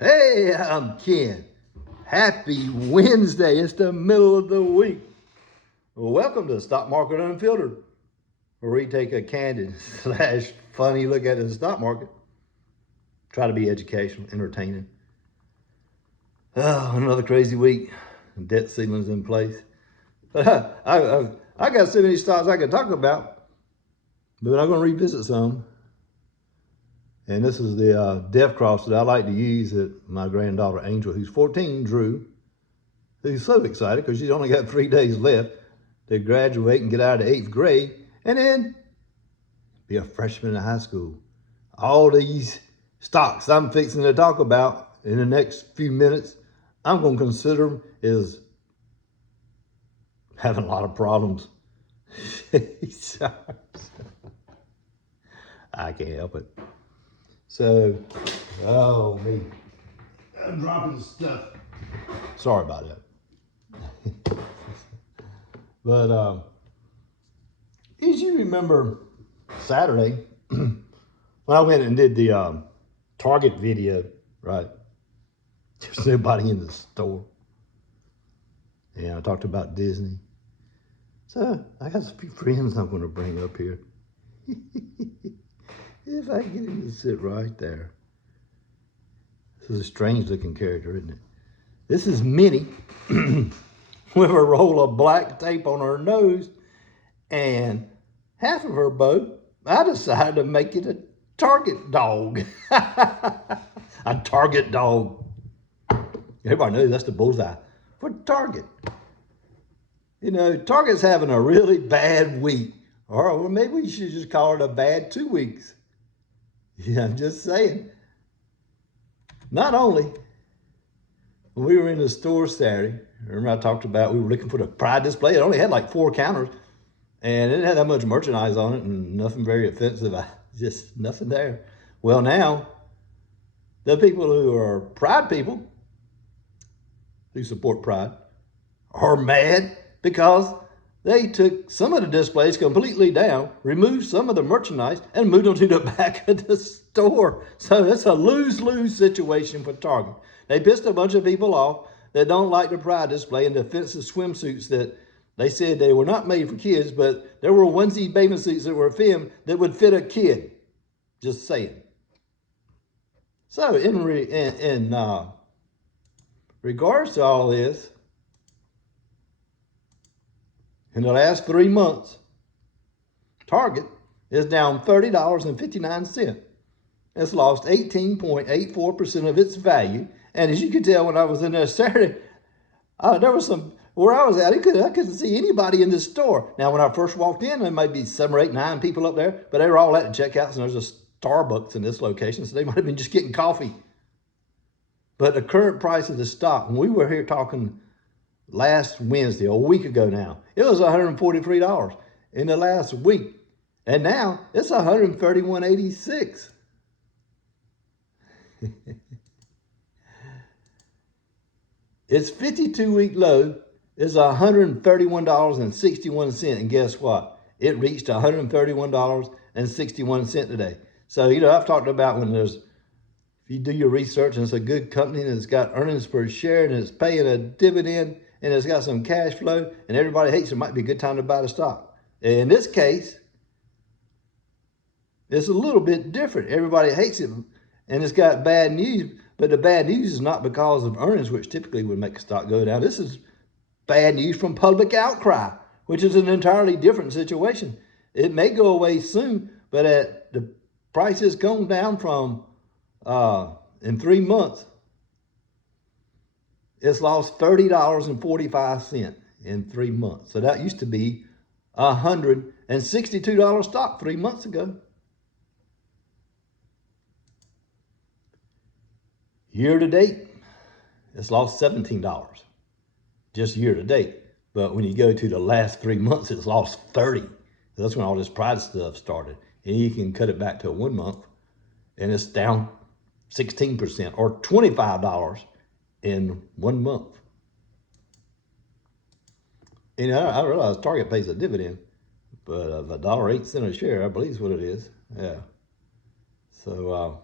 Hey, I'm Ken. Happy Wednesday. It's the middle of the week. Well, welcome to Stock Market Unfiltered, where we take a candid / funny look at the stock market. Try to be educational, entertaining. Oh, another crazy week. Debt ceiling's in place. But I got so many stocks I could talk about, but I'm going to revisit some. And this is the death cross that I like to use that my granddaughter Angel, who's 14, drew. Who's so excited because she's only got 3 days left to graduate and get out of the 8th grade and then be a freshman in high school. All these stocks I'm fixing to talk about in the next few minutes, I'm going to consider them as having a lot of problems. I can't help it. So, oh me, I'm dropping stuff. Sorry about that. But as you remember Saturday, when I went and did the Target video, right? There's nobody in the store. And I talked about Disney. So I got a few friends I'm going to bring up here. If I get him to sit right there. This is a strange looking character, isn't it? This is Minnie with a roll of black tape on her nose and half of her bow. I decided to make it a Target dog. A Target dog. Everybody knows that's the bullseye for Target. You know, Target's having a really bad week. Or maybe we should just call it a bad 2 weeks. Yeah, I'm just saying. Not only when we were in the store Saturday, remember I talked about we were looking for the Pride display. It only had like 4 counters and it didn't have that much merchandise on it and nothing very offensive. Just nothing there. Well, now the people who are Pride people who support Pride are mad because they took some of the displays completely down, removed some of the merchandise, and moved them to the back of the store. So it's a lose-lose situation for Target. They pissed a bunch of people off that don't like the Pride display and the offensive swimsuits that they said they were not made for kids, but there were onesie bathing suits that were femme that would fit a kid. Just saying. So in regards to all this, in the last 3 months, Target is down $30.59. It's lost 18.84% of its value. And as you could tell when I was in there Saturday, there was some, where I was at, I couldn't see anybody in this store. Now, when I first walked in, there might be 7 or 8, 9 people up there, but they were all at the checkouts, and there's a Starbucks in this location, so they might have been just getting coffee. But the current price of the stock, when we were here talking last Wednesday, a week ago now, it was $143 in the last week. And now it's $131.86. Its 52-week low is $131.61. And guess what? It reached $131.61 today. So, you know, I've talked about when if you do your research and it's a good company and it's got earnings per share and it's paying a dividend and it's got some cash flow and everybody hates it, might be a good time to buy the stock. In this case, it's a little bit different. Everybody hates it and it's got bad news, but the bad news is not because of earnings, which typically would make a stock go down. This is bad news from public outcry, which is an entirely different situation. It may go away soon, but the price has come down from, in 3 months, it's lost $30.45 in 3 months. So that used to be $162 stock 3 months ago. Year to date, it's lost $17, just year to date. But when you go to the last 3 months, it's lost 30. That's when all this Pride stuff started. And you can cut it back to 1 month, and it's down 16% or $25 in 1 month. You know, I realize Target pays a dividend, but $1.08 a share, I believe is what it is. Yeah. So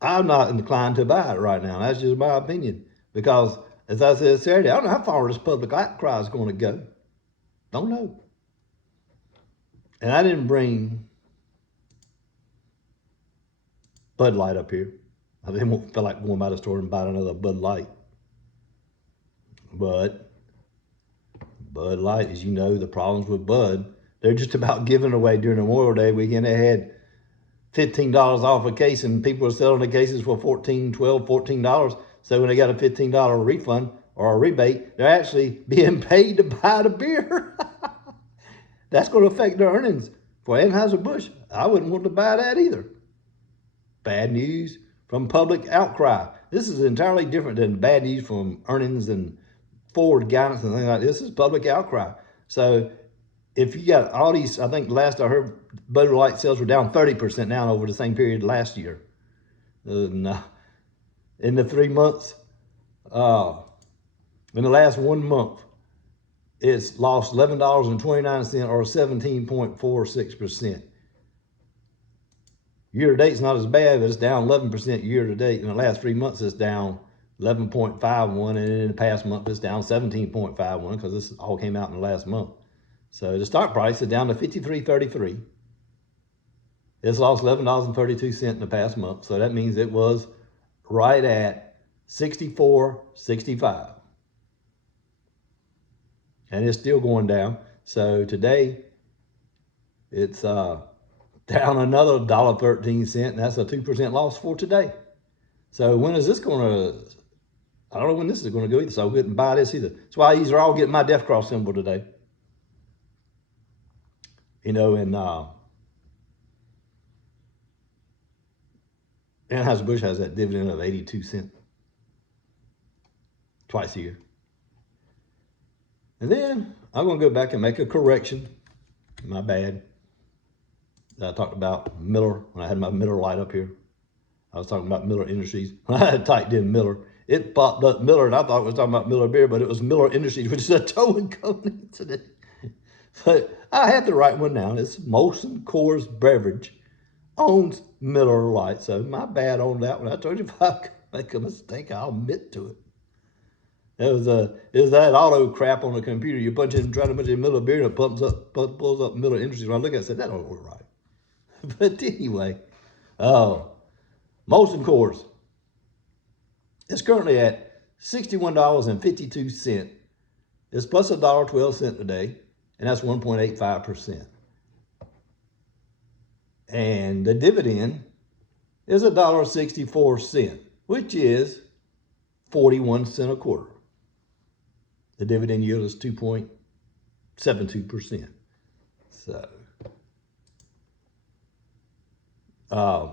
I'm not inclined to buy it right now. That's just my opinion. Because, as I said Saturday, I don't know how far this public outcry is going to go. Don't know. And I didn't bring Bud Light up here. I didn't feel like going by the store and buying another Bud Light. But Bud Light, as you know, the problems with Bud, they're just about giving away during Memorial Day weekend. They had $15 off a case, and people are selling the cases for $14, $12, $14. So when they got a $15 refund or a rebate, they're actually being paid to buy the beer. That's going to affect their earnings. For Anheuser-Busch, I wouldn't want to buy that either. Bad news from public outcry. This is entirely different than bad news from earnings and forward guidance and things like this. This is public outcry. So if you got all these, I think last I heard, Bud Light sales were down 30% now over the same period last year. In the 3 months, in the last 1 month, it's lost $11.29 or 17.46%. Year to date is not as bad, but it's down 11% year to date. In the last 3 months, it's down 11.51, and in the past month, it's down 17.51 because this all came out in the last month. So the stock price is down to $53.33. It's lost $11.32 in the past month. So that means it was right at $64.65. And it's still going down. So today, it's down another $1.13, and that's a 2% loss for today. So when is this going to, I don't know when this is going to go either, so I couldn't buy this either. That's why these are all getting my death cross symbol today. You know, and Anheuser-Busch has that dividend of 82 cents twice a year. And then I'm going to go back and make a correction. My bad. I talked about Miller when I had my Miller light up here. I was talking about Miller Industries. When I had typed in Miller, it popped up Miller, and I thought it was talking about Miller Beer, but it was Miller Industries, which is a towing company today. But I had the right one now. It's Molson Coors Beverage owns Miller Lite. So my bad on that one. I told you if I make a mistake, I'll admit to it. It was that auto crap on the computer. You punch in, try to punch in Miller Beer, and it pulls up Miller Industries. When I look at it, I said, that don't look right. But anyway, Molson Coors is currently at $61.52. It's plus $1.12 today, and that's 1.85%. And the dividend is $1.64, which is 41 cents a quarter. The dividend yield is 2.72%. So, I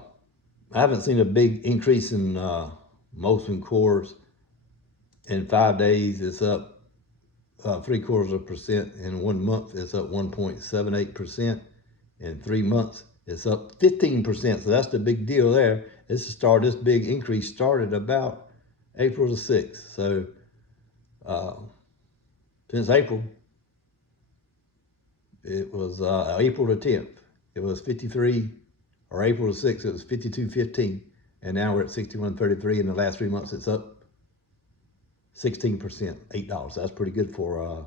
haven't seen a big increase in Molson Coors in 5 days. It's up 0.75%. In 1 month, it's up 1.78%. In 3 months, it's up 15%. So that's the big deal there. This big increase started about April the 6th. So since April, it was April the 10th. It was 53, or April the 6th, it was 52.15. And now we're at 61.33. In the last 3 months, it's up 16%, $8. That's pretty good for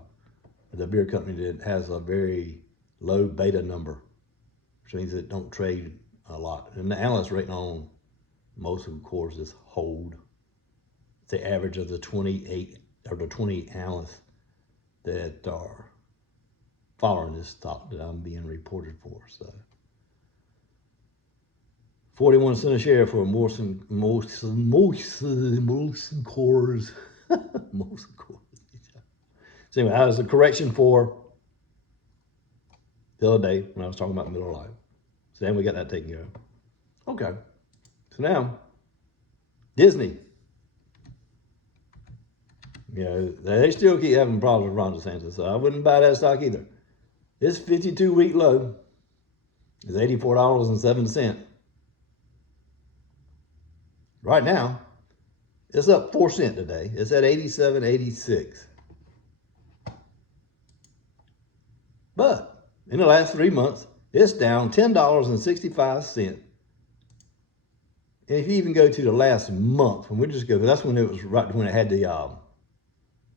the beer company that has a very low beta number, which means it don't trade a lot. And the analyst rating on Molson Coors is hold. It's the average of the 28 or the 20 analysts that are following this stock that I'm being reported for. So 41 cents a share for Molson Coors. Molson Coors. So anyway, that was a correction for the other day when I was talking about Miller Lite. So then we got that taken care of. Okay. So now, Disney. You know, they still keep having problems with Ron DeSantis, so I wouldn't buy that stock either. This 52-week low is $84.07. Right now, it's up 4 cents today. It's at 87.86. But in the last 3 months, it's down $10.65 And if you even go to the last month, and we'll just go, that's when it was right when it had the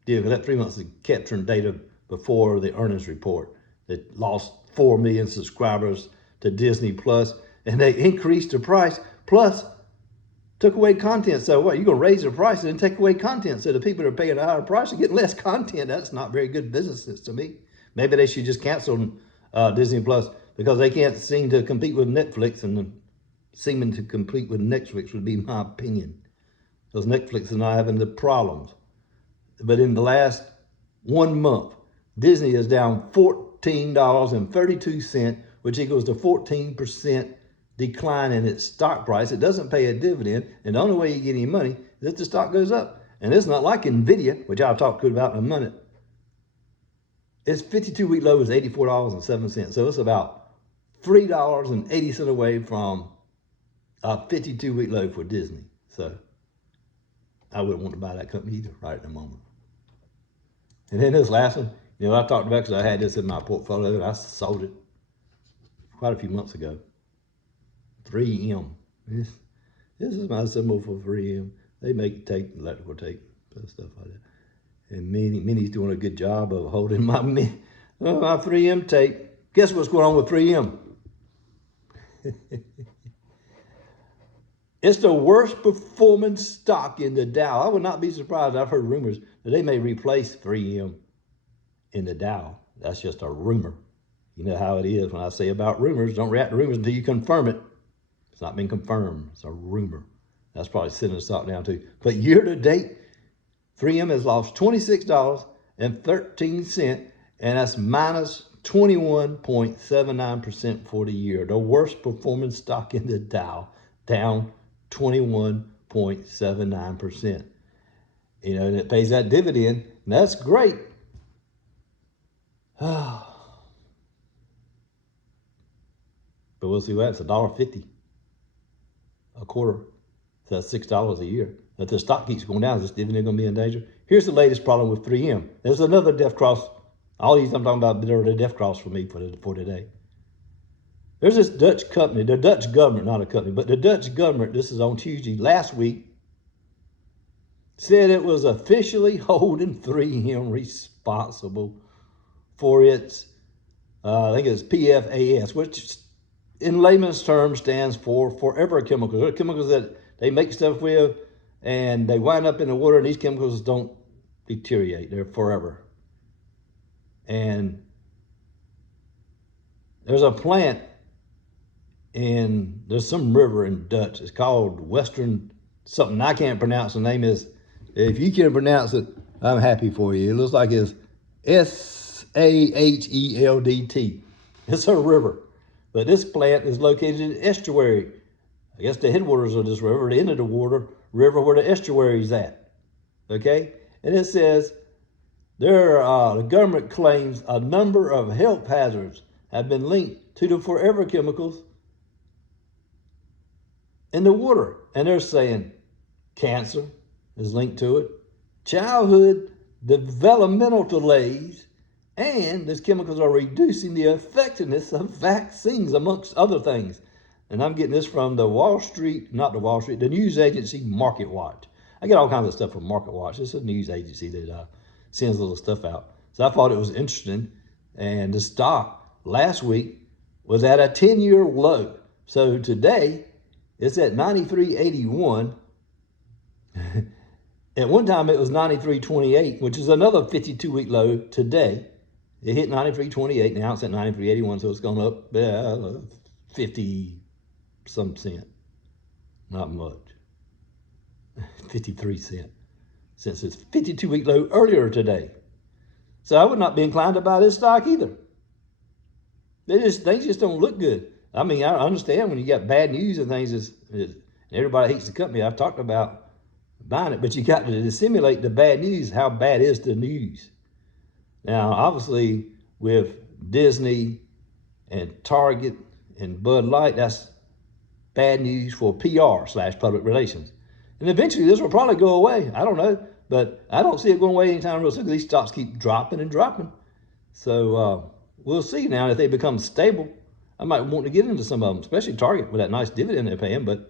deal. That 3 months of capturing data before the earnings report. They lost 4 million subscribers to Disney Plus, and they increased the price, plus took away content. So what, you're gonna raise the price and then take away content. So the people that are paying a higher price are getting less content. That's not very good business sense to me. Maybe they should just cancel Disney Plus because they can't seem to compete with Netflix, and seeming to compete with Netflix would be my opinion. Because Netflix is not having the problems. But in the last 1 month, Disney is down $14.32, which equals to 14% decline in its stock price. It doesn't pay a dividend, and the only way you get any money is if the stock goes up. And it's not like Nvidia, which I'll talk about in a minute. Its 52-week low is $84.07, so it's about $3.80 away from a 52-week low for Disney. So I wouldn't want to buy that company either right at the moment. And then this last one, I talked about, because I had this in my portfolio and I sold it quite a few months ago. 3M. This is my symbol for 3M. They make tape, electrical tape, stuff like that. And Minnie's doing a good job of holding my 3M tape. Guess what's going on with 3M? It's the worst performing stock in the Dow. I would not be surprised. I've heard rumors that they may replace 3M in the Dow. That's just a rumor. You know how it is when I say about rumors. Don't react to rumors until you confirm it. It's not been confirmed. It's a rumor. That's probably sending the stock down too. But year to date, 3M has lost $26.13, and that's minus 21.79% for the year. The worst performing stock in the Dow, down 21.79%. And it pays that dividend, and that's great. But we'll see what happens. $1.50 a quarter. So that's $6 a year. If the stock keeps going down, is this dividend going to be in danger? Here's the latest problem with 3M. There's another death cross. All these I'm talking about are the death cross for me for today. There's this Dutch company, the Dutch government, not a company, but the Dutch government, this is on Tuesday, last week, said it was officially holding 3M responsible for its, I think it's PFAS, which in layman's terms stands for forever chemicals. They're chemicals that they make stuff with, and they wind up in the water, and these chemicals don't deteriorate. They're forever. And there's a plant there's some river in Dutch. It's called Western something. I can't pronounce the name. Is if you can pronounce it, I'm happy for you. It looks like it's Saheldt. It's a river. But this plant is located in an estuary. I guess the headwaters of this river, the end of the river where the estuary is at. Okay? And it says, the government claims a number of health hazards have been linked to the forever chemicals in the water. And they're saying cancer is linked to it, childhood developmental delays, and these chemicals are reducing the effectiveness of vaccines, amongst other things. And I'm getting this from the news agency Market Watch. I get all kinds of stuff from Market Watch. It's a news agency that sends little stuff out. So I thought it was interesting. And the stock last week was at a 10-year low. So today, it's at 93.81. At one time, it was 93.28, which is another 52-week low today. It hit 93.28, now it's at 93.81, so it's gone up 50-some cent. Not much. 53 cents since its 52-week low earlier today. So I would not be inclined to buy this stock either. They just don't look good. I mean, I understand when you got bad news and things, everybody hates the company. I've talked about buying it, but you got to dissimulate the bad news. How bad is the news? Now, obviously, with Disney and Target and Bud Light, that's bad news for PR/public relations. And eventually this will probably go away. I don't know, but I don't see it going away anytime real soon. These stocks keep dropping and dropping. So we'll see now if they become stable. I might want to get into some of them, especially Target with that nice dividend they're paying, but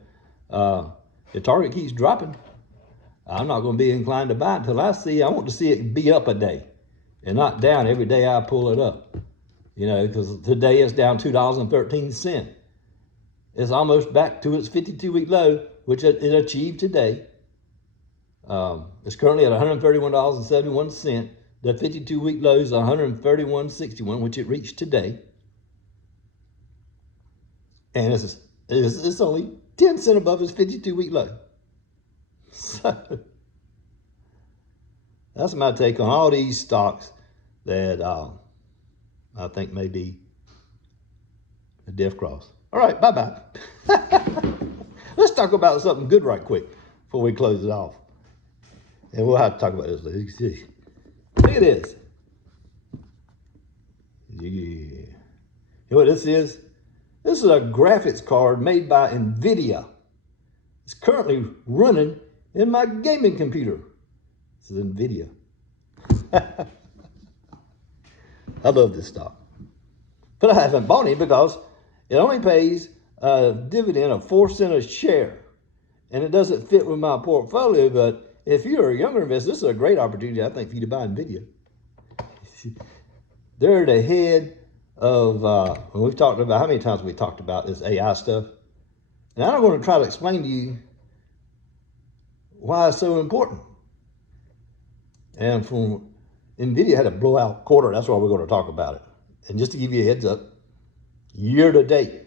If Target keeps dropping, I'm not going to be inclined to buy it until I want to see it be up a day and not down every day I pull it up. You know, because today it's down $2.13. It's almost back to its 52-week low, which it achieved today. It's currently at $131.71. The 52-week low is $131.61, which it reached today. And it's only 10 cents above its 52-week low. So that's my take on all these stocks that I think may be a death cross. All right, bye-bye. Let's talk about something good right quick before we close it off. And we'll have to talk about this later. Look at this. Yeah. You know what this is? This is a graphics card made by Nvidia. It's currently running in my gaming computer. This is Nvidia. I love this stock. But I haven't bought it because it only pays a dividend of 4 cents a share. And it doesn't fit with my portfolio, but if you're a younger investor, this is a great opportunity, I think, for you to buy Nvidia. They're the head of, we've talked about, how many times we talked about this AI stuff? And I'm going to try to explain to you why it's so important. And from Nvidia had a blowout quarter, that's why we're going to talk about it. And just to give you a heads up, year to date,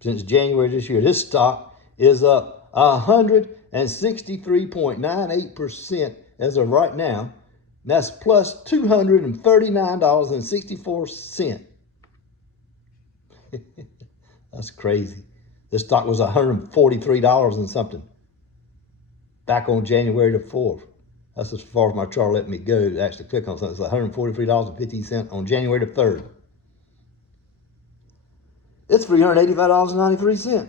since January this year, this stock is up 163.98% as of right now. That's plus $239.64. That's crazy. This stock was $143 and something back on January the 4th. That's as far as my chart let me go to actually click on something. It's $143.50 on January the 3rd. It's $385.93.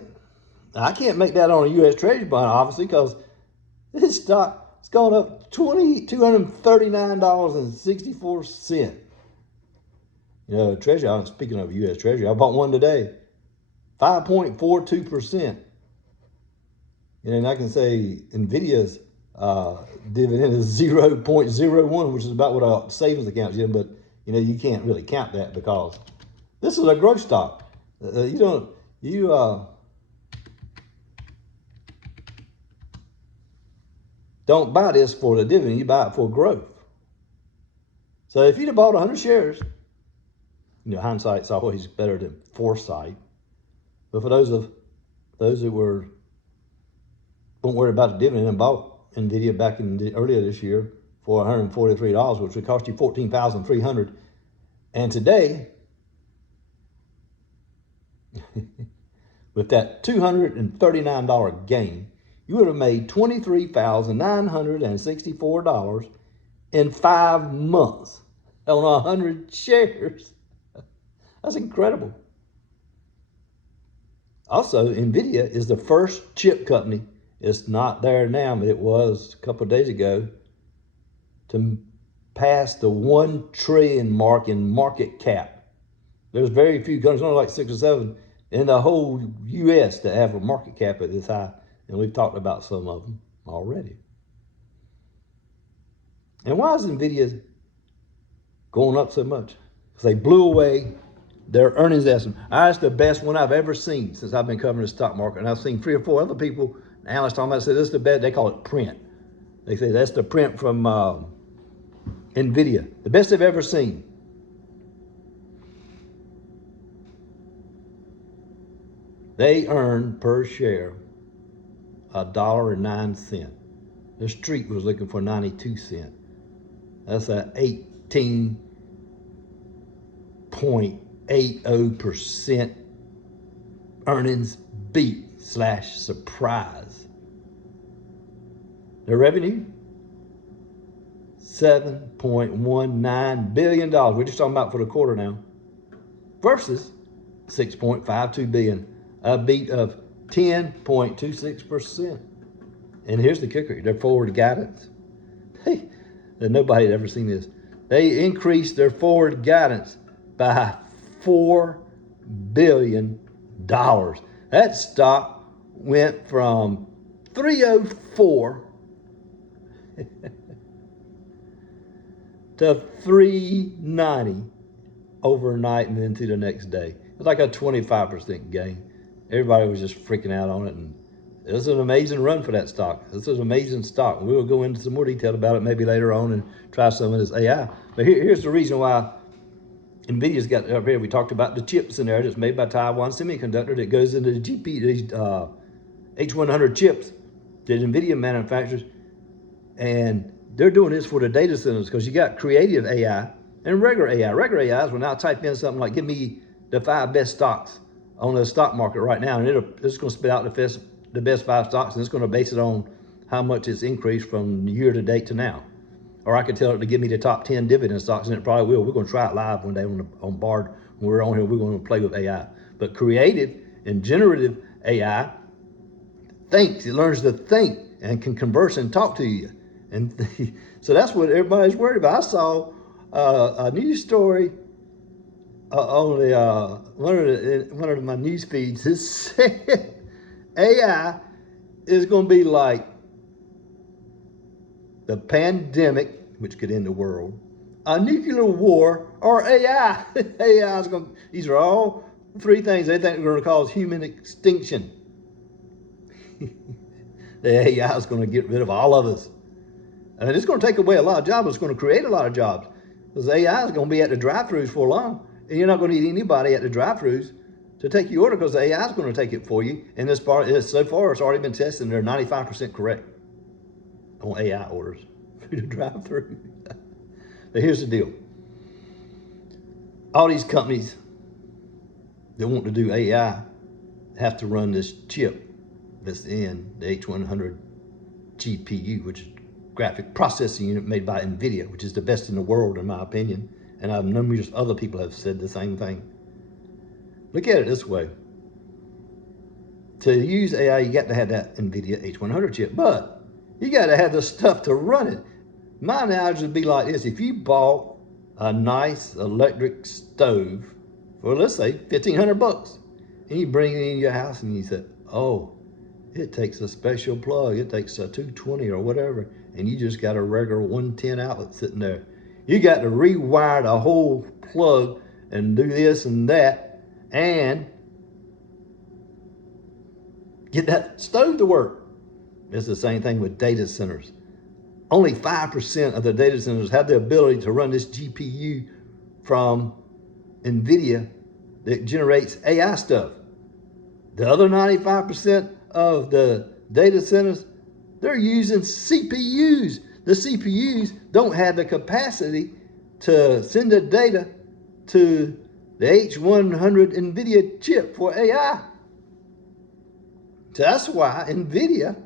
I can't make that on a U.S. Treasury bond, obviously, because this stock has gone up $239.64. You know, Treasury, I'm speaking of U.S. Treasury, I bought one today, 5.42%. And I can say Nvidia's dividend is 0.01, which is about what a savings account is, but you know, you can't really count that because this is a growth stock. Don't buy this for the dividend, you buy it for growth. So if you'd have bought 100 shares, you know, hindsight's always better than foresight. But for those that weren't worried about the dividend and bought Nvidia back earlier this year for $143, which would cost you $14,300, and today, with that $239 gain, you would have made $23,964 in 5 months on 100 shares. That's incredible. Also, Nvidia is the first chip company, it's not there now, but it was a couple of days ago, to pass the 1 trillion mark in market cap. There's very few companies, only like 6 or 7 in the whole U.S. that have a market cap at this high. And we've talked about some of them already. And why is Nvidia going up so much? Because they blew away their earnings estimate. That's the best one I've ever seen since I've been covering the stock market. And I've seen 3 or 4 other people, analysts talking about, say this is the best, they call it print. They say that's the print from Nvidia, the best they've ever seen. They earn per share $1.09. The street was looking for 92 cents. That's an 18.80% earnings beat / surprise. Their revenue, $7.19 billion. We're just talking about for the quarter now, versus $6.52 billion, a beat of 10.26%. And here's the kicker, their forward guidance. Hey, nobody had ever seen this. They increased their forward guidance by $4 billion. That stock went from 304 to 390 overnight and then to the next day. It was like a 25% gain. Everybody was just freaking out on it, and it was an amazing run for that stock. This is an amazing stock. We will go into some more detail about it maybe later on and try some of this AI. But here's the reason why Nvidia's got up here. We talked about the chips in there that's made by Taiwan Semiconductor that goes into the these H100 chips that Nvidia manufactures. And they're doing this for the data centers because you got creative AI and regular AI. Regular AI is when I type in something like, give me the 5 best stocks on the stock market right now, and it's going to spit out the best 5 stocks, and it's going to base it on how much it's increased from year to date to now. Or I could tell it to give me the top 10 dividend stocks, and it probably will. We're going to try it live one day on Bard. When we're on here, we're going to play with AI. But creative and generative AI thinks. It learns to think and can converse and talk to you. And so that's what everybody's worried about. I saw a news story on the one of my news feeds. It said AI is going to be like the pandemic, which could end the world, a nuclear war, or AI. AI is going. These are all 3 things they think are going to cause human extinction. The AI is going to get rid of all of us. And it's going to take away a lot of jobs. It's going to create a lot of jobs. Because AI is going to be at the drive-thrus for long. And you're not going to need anybody at the drive-thrus to take your order because the AI is going to take it for you. And this part is, so far, it's already been tested and they're 95% correct on AI orders through the drive-thru. But here's the deal. All these companies that want to do AI have to run this chip that's in the H100 GPU, which is graphic processing unit made by Nvidia, which is the best in the world in my opinion. And numerous other people have said the same thing. Look at it this way. To use AI, you got to have that Nvidia H100 chip, but you got to have the stuff to run it. My analogy would be like this. If you bought a nice electric stove for, let's say, $1,500, and you bring it in your house and you say, oh, it takes a special plug. It takes a 220 or whatever, and you just got a regular 110 outlet sitting there. You got to rewire the whole plug and do this and that and get that stove to work. It's the same thing with data centers. Only 5% of the data centers have the ability to run this GPU from Nvidia that generates AI stuff. The other 95% of the data centers, they're using CPUs. The CPUs don't have the capacity to send the data to the H100 Nvidia chip for AI. So that's why Nvidia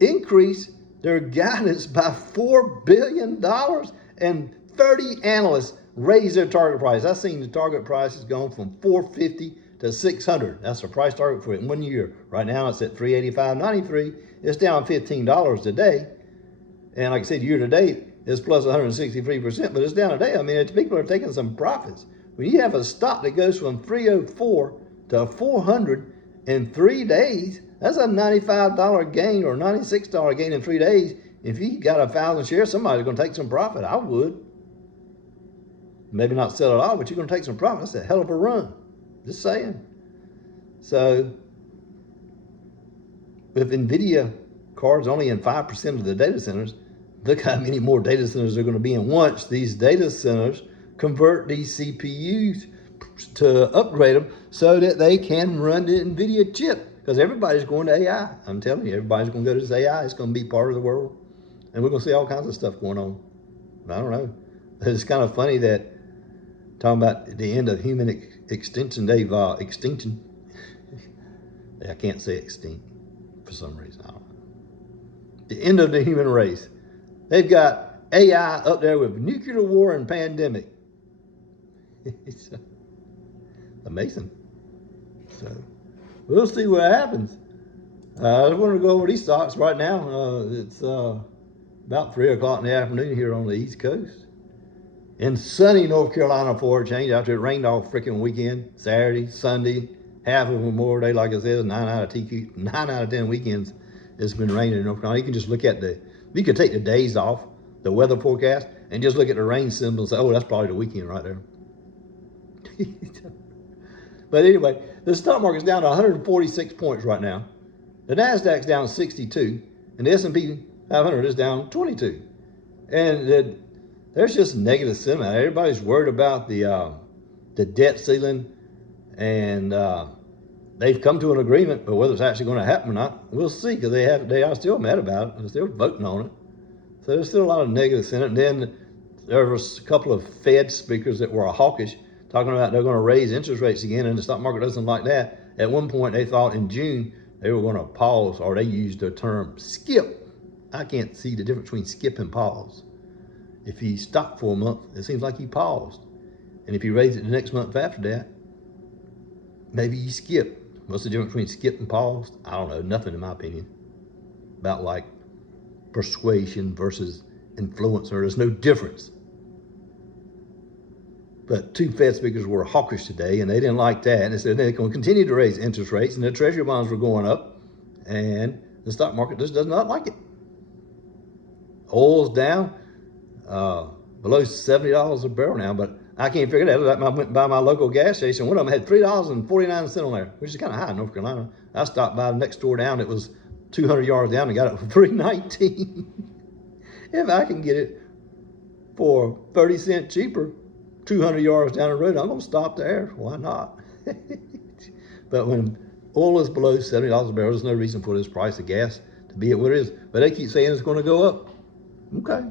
increased their guidance by $4 billion and 30 analysts raised their target price. I've seen the target price has gone from $450 to $600. That's the price target for it in 1 year. Right now it's at $385.93. It's down $15 today. And like I said, year to date, it's plus 163%, but it's down today. I mean, people are taking some profits. When you have a stock that goes from 304 to 400 in 3 days, that's a $95 gain or $96 gain in 3 days. If you got 1,000 shares, somebody's going to take some profit. I would. Maybe not sell it all, but you're going to take some profit. That's a hell of a run. Just saying. So, with Nvidia cards only in 5% of the data centers, look how many more data centers are going to be in once these data centers convert these CPUs to upgrade them so that they can run the Nvidia chip. Because everybody's going to AI. I'm telling you, everybody's going to go to this AI. It's going to be part of the world. And we're going to see all kinds of stuff going on. I don't know. It's kind of funny that talking about the end of human extinction, extinction. I can't say extinct for some reason. I don't know. The end of the human race. They've got AI up there with nuclear war and pandemic. It's amazing. So we'll see what happens. I want to go over these stocks right now. It's about 3 o'clock in the afternoon here on the East Coast. In sunny North Carolina for a change after it rained all freaking weekend. Saturday, Sunday, half of Memorial Day, like I said, 9 out of 10 weekends, it's been raining in North Carolina. You can just look at you can take the days off, the weather forecast, and just look at the rain symbol and say, oh, that's probably the weekend right there. But anyway, the stock market's down to 146 points right now. The NASDAQ's down 62, and the S&P 500 is down 22. And there's just negative sentiment. Everybody's worried about the debt ceiling, and they've come to an agreement, but whether it's actually going to happen or not, we'll see, because they are still mad about it. They're still voting on it. So there's still a lot of negative sentiment. And then there was a couple of Fed speakers that were hawkish, talking about they're going to raise interest rates again, and the stock market doesn't like that. At one point, they thought in June they were going to pause, or they used the term skip. I can't see the difference between skip and pause. If he stopped for a month, it seems like he paused. And if he raised it the next month after that, maybe you skip. What's the difference between skip and pause? I don't know, nothing in my opinion. About like persuasion versus influencer, there's no difference. But two Fed speakers were hawkish today, and they didn't like that. And they said they're going to continue to raise interest rates, and the treasury bonds were going up, and the stock market just does not like it. Oil's down below $70 a barrel now, but I can't figure that out. I went by my local gas station. One of them had $3.49 on there, which is kind of high in North Carolina. I stopped by the next door down. It was 200 yards down and got it for $3.19. If I can get it for 30 cents cheaper, 200 yards down the road, I'm going to stop there. Why not? But when oil is below $70 a barrel, there's no reason for this price of gas to be at what it is. But they keep saying it's going to go up. Okay.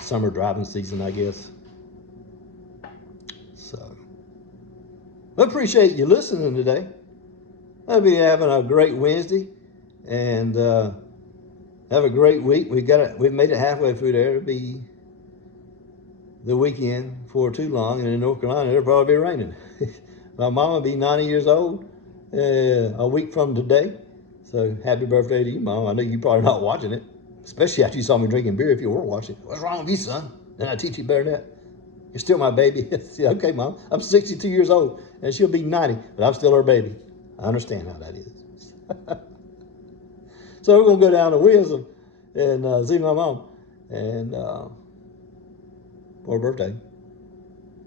Summer driving season, I guess. So, I appreciate you listening today. I'll be having a great Wednesday, and have a great week. We've made it halfway through there. It'll be the weekend for too long, and in North Carolina it'll probably be raining. My mama will be 90 years old a week from today. So happy birthday to you, Mom. I know you're probably not watching it, especially after you saw me drinking beer. If you were watching, what's wrong with you, son? Then I teach you better than that. You're still my baby. Okay, Mom. I'm 62 years old, and she'll be 90, but I'm still her baby. I understand how that is. So we're going to go down to Wisdom and see my mom, and for her birthday,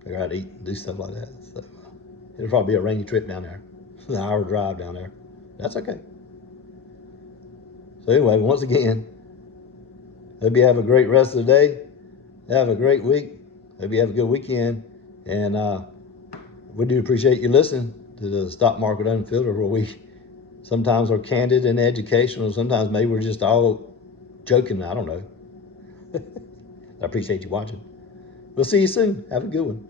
figure out to eat and do stuff like that. So it'll probably be a rainy trip down there. An hour drive down there. That's okay. So anyway, once again, hope you have a great rest of the day. Have a great week. Hope you have a good weekend. And we do appreciate you listening to the Stock Market Unfiltered, where we sometimes are candid and educational. Sometimes maybe we're just all joking. I don't know. I appreciate you watching. We'll see you soon. Have a good one.